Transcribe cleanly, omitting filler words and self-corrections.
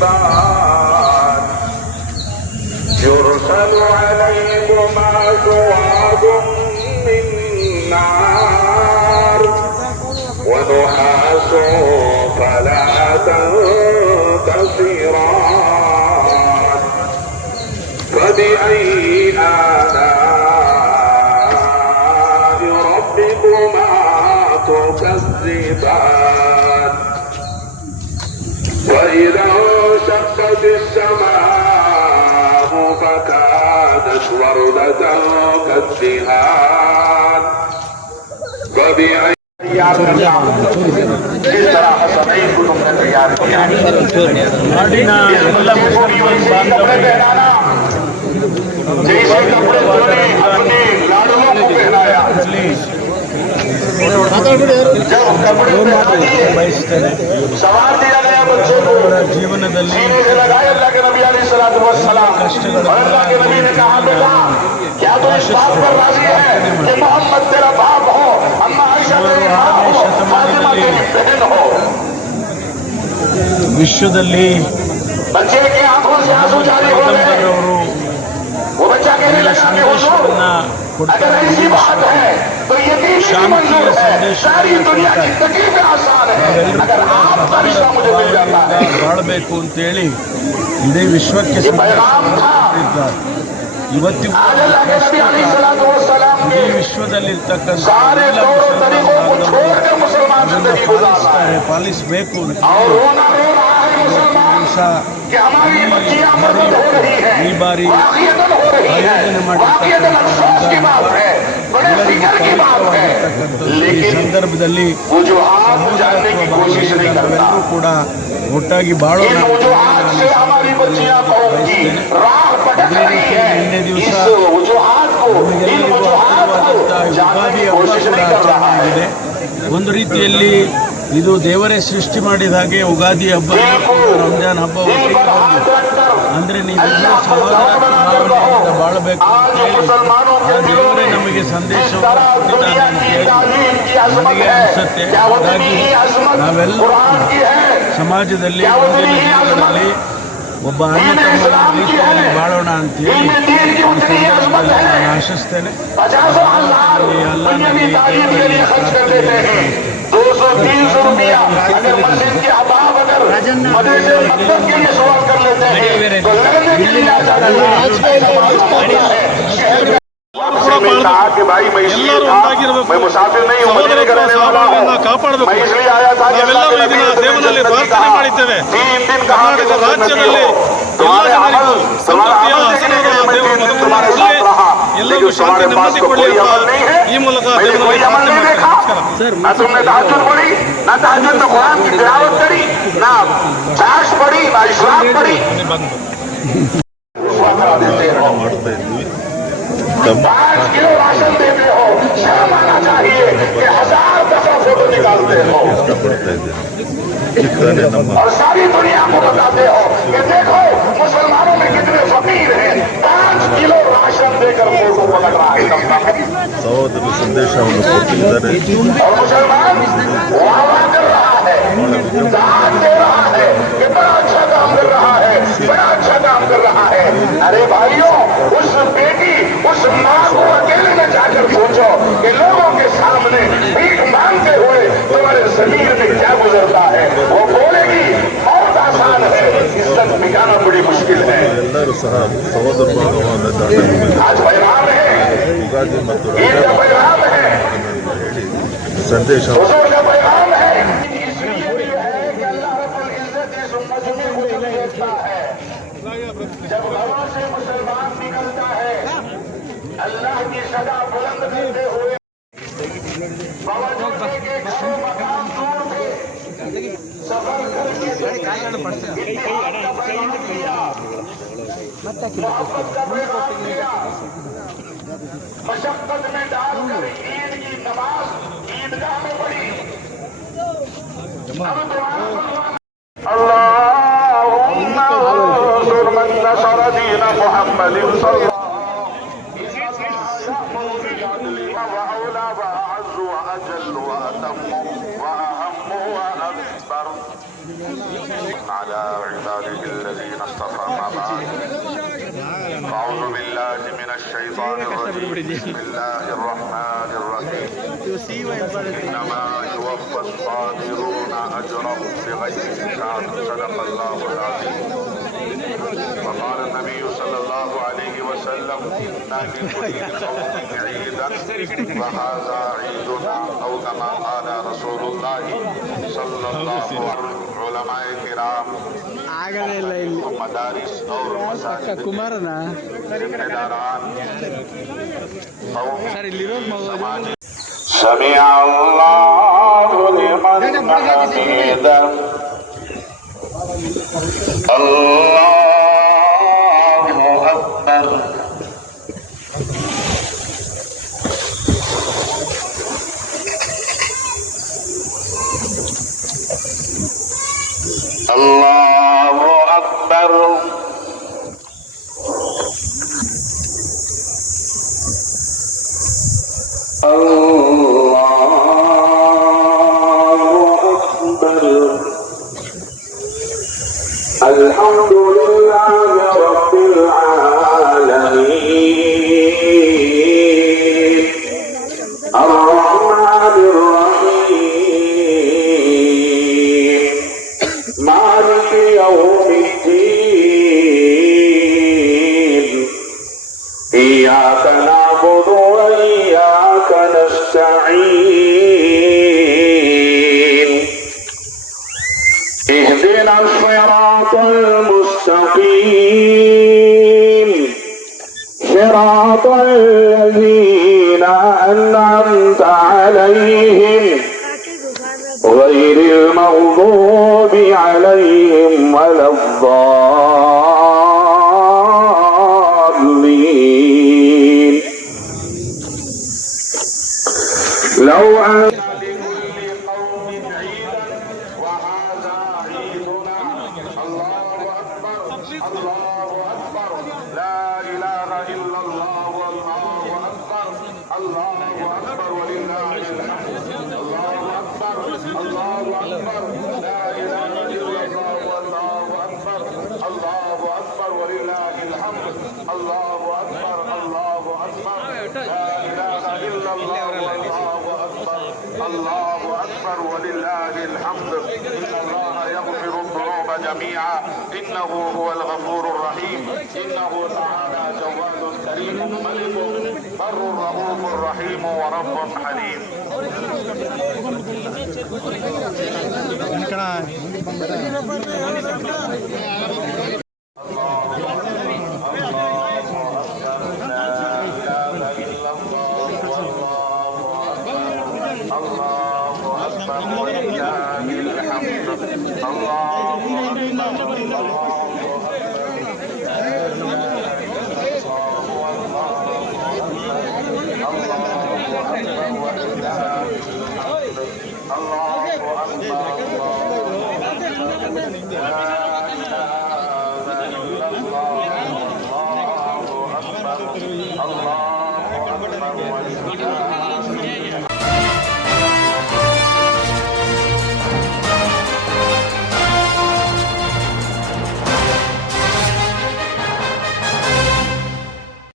تكذبان يرسل عليكما شواظ من نار ونحاس فلا تنتصران فبأي آلاء ربكما تكذبان وإذا انشقت السماء فكانت وردة كالدهان فبأي किस तरह सभी को तुमने तैयार किया जैसे कपड़े धोने अपने लाडुओं को पहनाया जब कपड़े सवार दिया गया बच्चों को सीने से लगाए अल्लाह के नबी अलैहिस्सलातु वस्सलाम और अल्लाह के नबी ने कहा बेटा क्या तू इस बात पर राजी है कि मोहम्मद तेरा बाप हो अम्मा आयशा तेरी माँ हो फातिमा तेरी बहन हो विश्वದಲ್ಲಿ बच्चे की आंखों से आंसू जारी हो गए वो बच्चा कहने लगा कि हुजूर अगर ऐसी बात है तो यकीन मंजूर है सारी दुनिया की तकलीफें आसान है अगर आपका रिश्ता मुझे मिल जाता है ಬಾಳಬೇಕು ಅಂತ ಹೇಳಿ ಇಡೀ ವಿಶ್ವಕ್ಕೆ ಇವತ್ತಿಗೂ ಈ ವಿಶ್ವದಲ್ಲಿರ್ತಕ್ಕಂಥ ಪಾಲಿಸಬೇಕು ಅಂತ ಈ ಬಾರಿ ಆಯೋಜನೆ ಮಾಡಿರ್ತಕ್ಕಂಥ ಈ ಸಂದರ್ಭದಲ್ಲಿ ನಾವೆಲ್ಲರೂ ಕೂಡ ಒಟ್ಟಾಗಿ ಬಾಳೋಣ ಅದೇ ರೀತಿ ನಿನ್ನೆ ದಿವಸ ನಮಗೆಲ್ಲರಿಗೂ ಯುಗಾದಿ ಹಬ್ಬ ಕೂಡ ಆಚರಣೆ ಆಗಿದೆ. ಒಂದು ರೀತಿಯಲ್ಲಿ ಇದು ದೇವರೇ ಸೃಷ್ಟಿ ಮಾಡಿದ ಹಾಗೆ ಯುಗಾದಿ ಹಬ್ಬ ರಂಜಾನ್ ಹಬ್ಬ ಅಂದರೆ ನೀವೆಲ್ಲರೂ ಸಮಾಧಾನ ಭಾವನೆಯಿಂದ ಬಾಳಬೇಕು ಅಂತ ಹೇಳಿ ಆ ದೇವರೇ ನಮಗೆ ಸಂದೇಶವನ್ನು ಕೊಟ್ಟಿದ್ದಾನೆ ಅಂತ ಹೇಳಿ ನನಗೆ ಅನಿಸುತ್ತೆ. ಹಾಗಾಗಿ ನಾವೆಲ್ಲರೂ ಸಮಾಜದಲ್ಲಿ ಮುಂದಿನ ದಿನಗಳಲ್ಲಿ ಒಬ್ಬ ಅಣ್ಣ ತಮ್ಮನ ರೀತಿಯಲ್ಲಿ ಬಾಳೋಣ ಅಂತೇಳಿ ಈ ಸಂದರ್ಭದಲ್ಲಿ ನಾನು ಆಶಿಸ್ತೇನೆ. ಅಲ್ಲ ನನಗೆ ದೇವರಲ್ಲಿ ಪ್ರಾರ್ಥನೆ कहा कि भाई मैं इसलिए था मैं मुसाफिर नहीं हूँ मदीने का रहने वाला हूँ मैं इसलिए आया था कि अल्लाह के नबी ने देवನಲ್ಲಿ ಪ್ರಾರ್ಥನೆ ಮಾಡಿದ್ದೇವೆ. ಕರ್ನಾಟಕ ರಾಜ್ಯದಲ್ಲಿ तुम्हारा अमल ಎಲ್ಲರಿಗೂ ಶಾಂತಿ ನೆಮ್ಮದಿ ಕೊಡಲಿ ಅಂತ ಈ ಮೂಲಕ ದೇವರಲ್ಲಿ ಪ್ರಾರ್ಥನೆ ಮಾಡ್ತೇನೆ. ना तुमने तहज्जुद पढ़ी ना तहज्जुद में कुरान की तिलावत करी ना चाश पढ़ी ना इशराक पढ़ी पाँच किलो राशन देते हो शर्म आना चाहिए कि 1000 दफा फोटो निकालते हो और सारी दुनिया को बताते हो कि देखो मुसलमानों में कितने फकीर हैं 5 किलो राशन देकर फोटो पकड़ रहा है ಸಹೋದರ ಸಂದೇಶವನ್ನು ಕೊಟ್ಟಿದ್ದಾರೆ. और मुसलमान वाह कर रहा है दाद दे रहा है कि बड़ा अच्छा काम कर रहा है बड़ा अच्छा काम कर रहा है. अरे भाइयों उस बेटी उस माँ को अकेले में जाकर पूछो कि लोगों के सामने भीख मांगते हुए तुम्हारे शरीर में क्या गुजरता है. वो बोलेगी बहुत आसान है इज्जत मिटाना बड़ी मुश्किल है. ಎಲ್ಲರೂ सह ಸಹೋದರ ಭಾವವಾದ आज पैगाम है ಯುಗಾದಿ ಮತ್ತು ईद का पैगाम है ಸಂದೇಶ हुजूर का पैगाम है. इसलिए भी है कि अल्लाह रब्बुल इज्जत इस उम्मत में कुछ देखता है. जब घरों से मुसलमान निकलता है अल्लाह की सदा बुलंद करते हुए बावजूद के घरों मकान दूर थे सफर करके इत्तेहाद का पैगाम दिया मोहब्बत का पैगाम दिया मशक्कत में डालकर ईद की नमाज ईदगाह में पढ़ी. अल्लाहुम्मा अंसुर मन नसर दीन मुहम्मद सल्लल्लाहु وأولى وأعز وأجل وأتم وأهم وأكبر على عباده الذين اصطفى ما بعد أعوذ بالله من الشيطان الرجيم بسم الله الرحمن الرحيم إنما يوفى الصابرون أجرهم بغير حساب صدق الله العظيم وقال النبي صلى الله عليه وسلم إن لكل قوم عيدا وهذا عيدنا أو كما قال رسول الله صلى الله عليه وسلم علماء کرام مدارس اور مساجد ಕುಮಾರನ ذمہداران ಸರ್ ಇಲ್ಲಿರೋದು سماجی سمع الله لمن حمده الله أكبر الله أكبر الحمد لله رب العالمين الرحمن الرحيم مالك يوم الدين إياك نعبد وإياك نستعين اهدنا الصراط المستقيم صراط الذين أنعمت عليهم غير المغضوب عليهم ولا الضالين لو أن الله أكبر ولله الحمد إن الله يغفر الذنوب جميعا إنه هو الغفور الرحيم إنه تعالى جواد كريم ملك بر رؤوف رحيم ورب حليم الله أكبر ولله الحمد الله أكبر